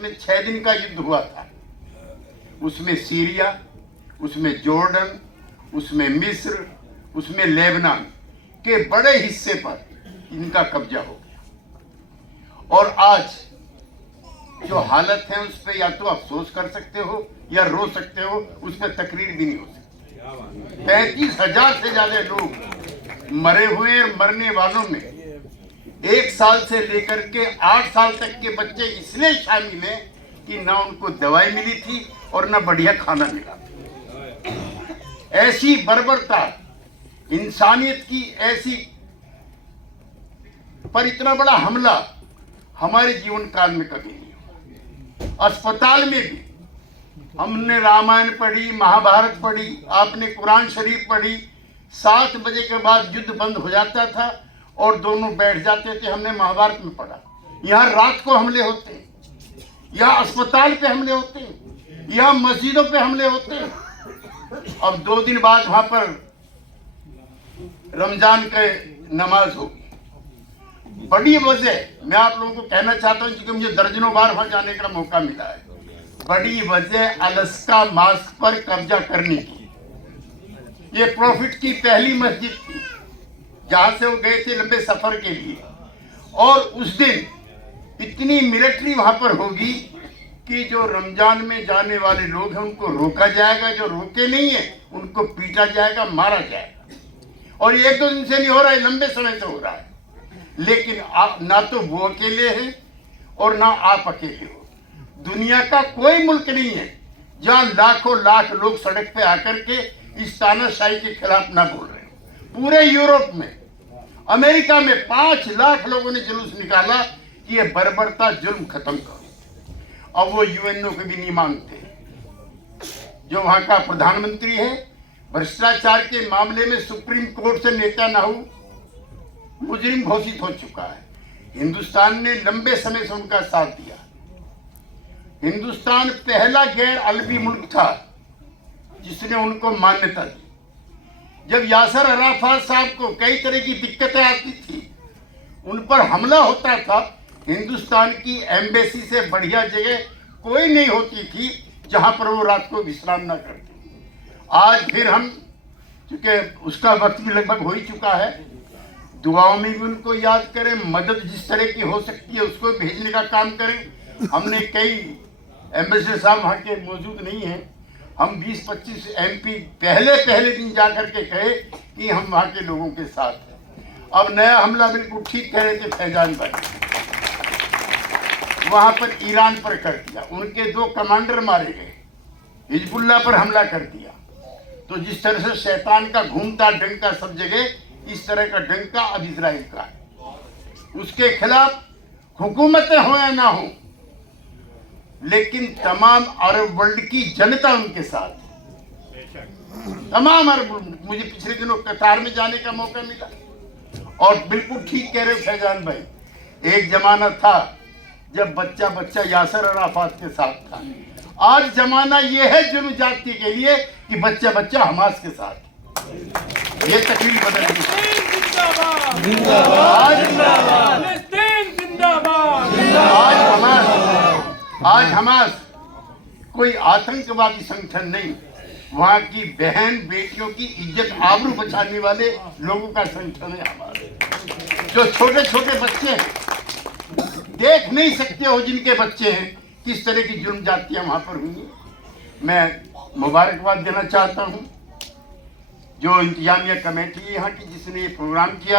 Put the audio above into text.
में 6 दिन का युद्ध हुआ था। उसमें सीरिया, उसमें जॉर्डन, उसमें मिस्र, उसमें लेबनान के बड़े हिस्से पर इनका कब्जा हो गया। और आज जो हालत है उस पर या तो अफसोस कर सकते हो या रो सकते हो, उस पर तकरीर भी नहीं हो सकती। 35,000 से ज्यादा लोग मरे हुए हैं। मरने वालों में 1 साल से लेकर के 8 साल तक के बच्चे इसलिए शामिल हैं कि ना उनको दवाई मिली थी और ना बढ़िया खाना मिला। ऐसी बर्बरता, इंसानियत की ऐसी पर इतना बड़ा हमला हमारे जीवन काल में कभी नहीं हुआ। अस्पताल में भी हमने रामायण पढ़ी, महाभारत पढ़ी, आपने कुरान शरीफ पढ़ी। 7 बजे के बाद युद्ध बंद हो जाता था और दोनों बैठ जाते थे। हमने महाभारत में पढ़ा। यहाँ रात को हमले होते हैं, यहाँ अस्पताल पे हमले होते हैं, यहाँ मस्जिदों पे हमले होते हैं। अब 2 दिन बाद वहां पर रमजान के नमाज होगी। बड़ी वजह मैं आप लोगों को कहना चाहता हूं, क्योंकि मुझे दर्जनों बार वहां जाने का मौका मिला है। बड़ी वजह अलास्का मास्क पर कब्जा करने की। ये प्रॉफिट की पहली मस्जिद थी जहां से वो गए थे लंबे सफर के लिए। और उस दिन इतनी मिलिट्री वहां पर होगी कि जो रमजान में जाने वाले लोग हैं उनको रोका जाएगा, जो रोके नहीं है उनको पीटा जाएगा, मारा जाएगा। और ये 1-2 दिन से नहीं हो रहा है, लंबे समय से हो रहा है। लेकिन आप ना तो वो अकेले हैं और ना आप अकेले हो। दुनिया का कोई मुल्क नहीं है जहां लाखों लाख लोग सड़क पे आकर के इस तानाशाही के खिलाफ ना बोल रहे हो। पूरे यूरोप में, अमेरिका में 5 लाख लोगों ने जुलूस निकाला कि ये बर्बरता, जुल्म खत्म करो। अब वो यूएनओ को भी नहीं मानते। जो वहां का प्रधानमंत्री है, भ्रष्टाचार के मामले में सुप्रीम कोर्ट से नेतान्याहू मुजरिम घोषित हो चुका है। हिंदुस्तान ने लंबे समय से उनका साथ दिया। हिंदुस्तान पहला गैर अरबी मुल्क था जिसने उनको मान्यता दी। जब यासर अराफात साहब को कई तरह की दिक्कतें आती थी, उन पर हमला होता था, हिंदुस्तान की एम्बेसी से बढ़िया जगह कोई नहीं होती थी जहां पर वो रात को विश्राम ना करते। आज फिर हम, चूंकि उसका वक्त भी लगभग हो ही चुका है, दुआओं में भी उनको याद करें, मदद जिस तरह की हो सकती है उसको भेजने का काम करें। हमने कई एम्बेसडर साहब वहाँ के मौजूद नहीं हैं, हम 20-25 MP पहले दिन जा कर के कहे कि हम वहाँ के लोगों के साथ हैं। अब नया हमला बिल्कुल ठीक कह रहे थे फैजान भाई, वहाँ पर ईरान पर कर दिया, उनके 2 कमांडर मारे गए, हिजबुल्लाह पर हमला कर दिया। तो जिस तरह से शैतान का घूमता डंका सब जगह, इस तरह का डंका अब इजराइल का है। उसके खिलाफ हुकूमतें हो या ना हो, लेकिन तमाम अरब वर्ल्ड की जनता उनके साथ है। तमाम अरब, मुझे पिछले दिनों कतार में जाने का मौका मिला और बिल्कुल ठीक कह रहे फैजान भाई, एक जमाना था जब बच्चा बच्चा यासर अराफात के साथ था। आज जमाना यह है जुल्म जाति के लिए कि बच्चा बच्चा हमास के साथ। ये तकलीफ बदल गई। आज हमास कोई आतंकवादी संगठन नहीं, वहाँ की बहन बेटियों की इज्जत आबरू बचाने वाले लोगों का संगठन है हमारा। जो छोटे छोटे बच्चे हैं, देख नहीं सकते हो जिनके बच्चे हैं, किस तरह की जुल्म जातियां वहाँ पर हुई। मैं मुबारकबाद देना चाहता हूँ जो इंतजामिया कमेटी यहाँ की जिसने ये प्रोग्राम किया है।